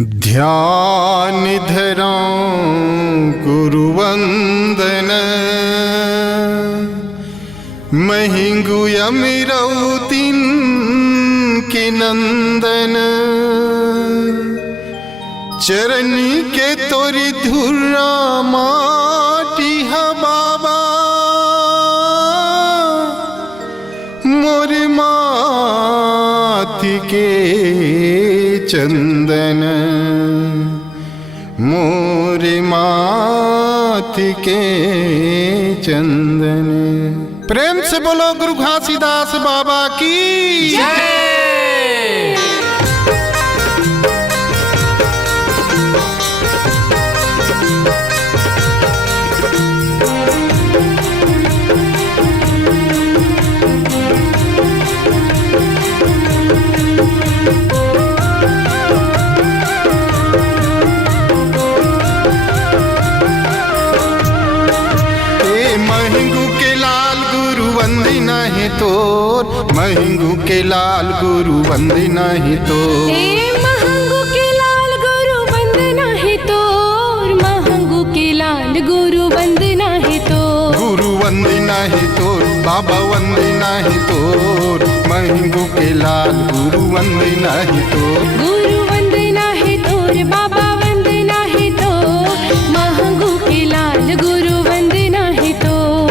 ध्यान धरां गुरुवंदन महिंगु यमिरौतिन के नंदन चरनी के तोरी धुर्रा माटी हा बाबा मोर माथि के चंदन मोर माथि के चंदन। प्रेम से बोलो गुरु घासीदास बाबा की जय। महंगू के लाल गुरु वंदना है तोर महंगू के लाल गुरु वंदना है तोर महंगू के लाल गुरु वंदना है तोर गुरु वंदना है तोर बाबा वंदना है तोर महंगू के लाल गुरु वंदना है तोर गुरु वंदना है तोर बाबा वंदना है तोर महंगू के लाल गुरु वंदना है तोर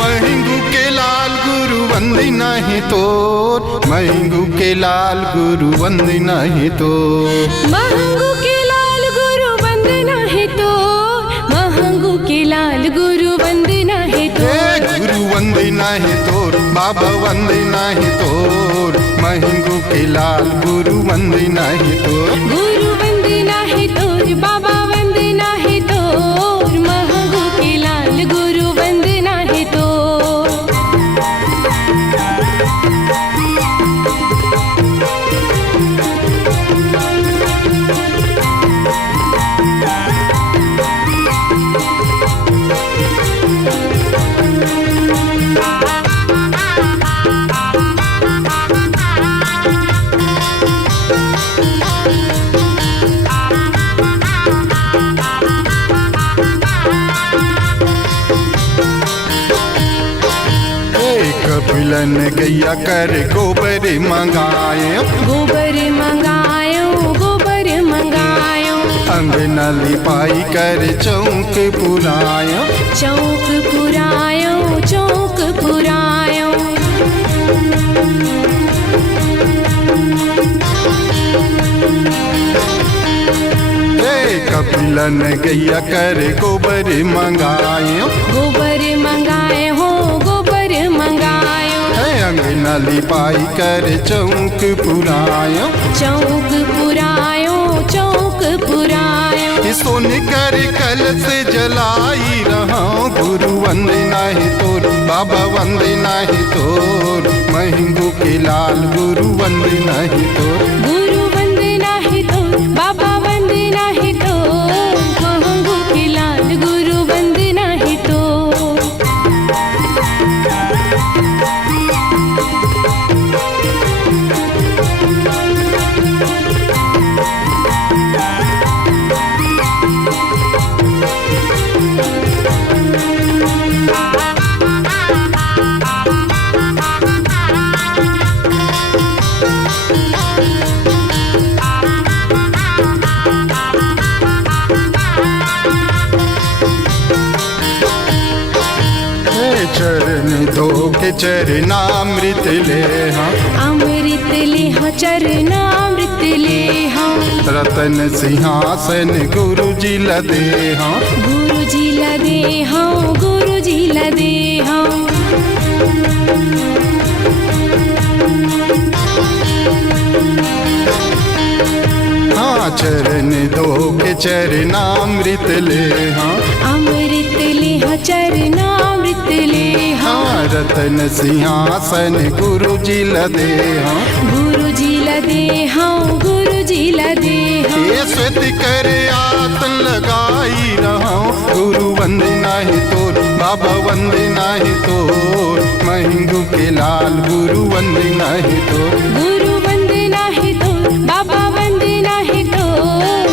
महंगू के लाल गुरु वंदना है तोर महंगू के लाल गुरु वंदना है तोर महंगू के लाल गुरु वंदना है तोर महंगू के लाल गुरु वंदना है तोर गुरु वंदना है तोर बाबा वंदना है तोर महंगू के लाल गुरु वंदना है तोर गुरु वंदना है तोर बाबा वंदना है तोर महंगू के लाल गुरु वंदना है तोर। कपिलन गैया कर गोबर मंगायो गोबर मंगायो गोबर मंगायो अंगना लिपाई कर चौक पुरायो चौक पुरायो चौक पुरायो कपिलन गैया कर गोबर मंगायो गोबर मंगाए हो गोबर मंगायो अंगना लिपाई कर चौक पुरायो चौक पुरायो चौक पुरायो सोन कर कल से जलाई रहा गुरु वंदना है तोर बाबा वंदना है तोर महंगू के लाल गुरु वंदना है तोर गुरु वंदना है तोर बाबा वंदना है तोर महंगू के लाल गुरु वंदना है तोर। चरण धो के चरणामृत ले हाँ अमृत ले हाँ चरणामृत ले हाँ रतन सिंहासन गुरु जी लदे हाँ गुरु जी लदे हाँ गुरु जी लदे हाँ हाँ चरण धो के चरणामृत ले हाँ अमृत ले हाँ चरणामृत ले हाँ रतन सिंहासन गुरु जी लदे हाँ गुरु जी लदे हाँ गुरु जी लदे हाँ ये श्वेत कर आसन लगाई रहा गुरु वंदना है तोर बाबा वंदना है तोर महंगू के लाल गुरु वंदना है तोर गुरु वंदना है तोर बाबा वंदना है तोर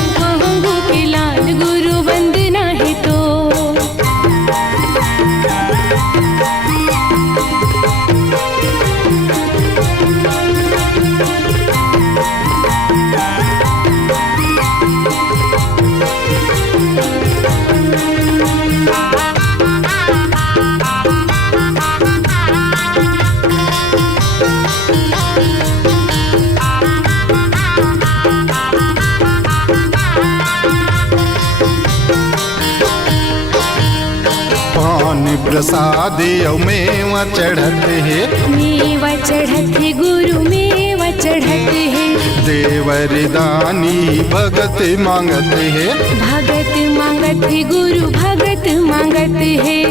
प्रसाद औ मेवा चढ़त है, मेवा चढ़त है गुरु मेवा चढ़त है। देवर दानी भगत मांगत है, भगत मांगत है गुरु भगत मांगत है।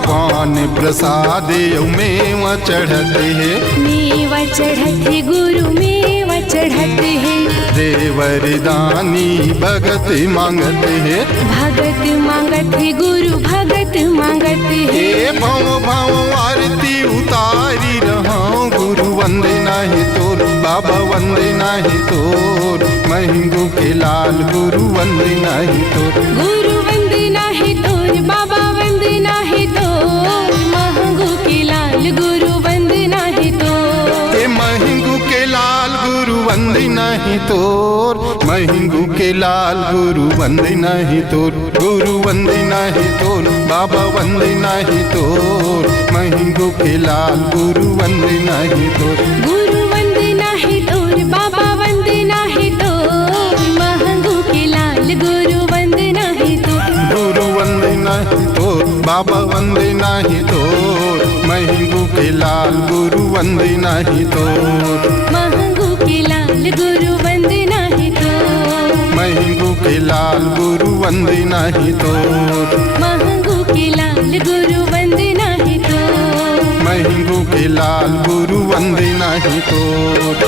पान प्रसाद औ मेवा चढ़त है, मेवा चढ़त है गुरु मेवा चढ़त है। देवर दानी भगत मांगत है, भगत मांगत है गुरु भगत मांगत है। हे भव भव आरती उतारी रहा गुरु वंदे नाही तोर, बाबा वंदे नाही तोर, महंगू के लाल गुरु वंदे नाही तोर। गुरु वंदे नाही तोर, बाबा वंदे नाही तोर, महंगू के लाल गुरु वंदे नाही तोर। हे महंगू के लाल गुरु वंदे नाही तोर, महंगू के लाल गुरु वंदे नाही तोर, गुरु वंदे नाही तोर, बाबा वंदे नाही तोर, महंगू के लाल गुरु वंदे नाही तोर। गुरु वंदे नाही तोर, बाबा वंदे नाही तोर, महंगू के लाल गुरु वंदे नाही तोर। गुरु वंदे नाही तोर, बाबा वंदे नाही तोर, महंगू के लाल गुरु वंदे नाही तोर। महंगू के लाल गुरु वंदे नाही तोर, महंगू के लाल गुरु वंदे नाही तोर। महंगू के लाल गुरु वंदे नाही तोर। महंगू के लाल गुरु वंदे नाही तोर।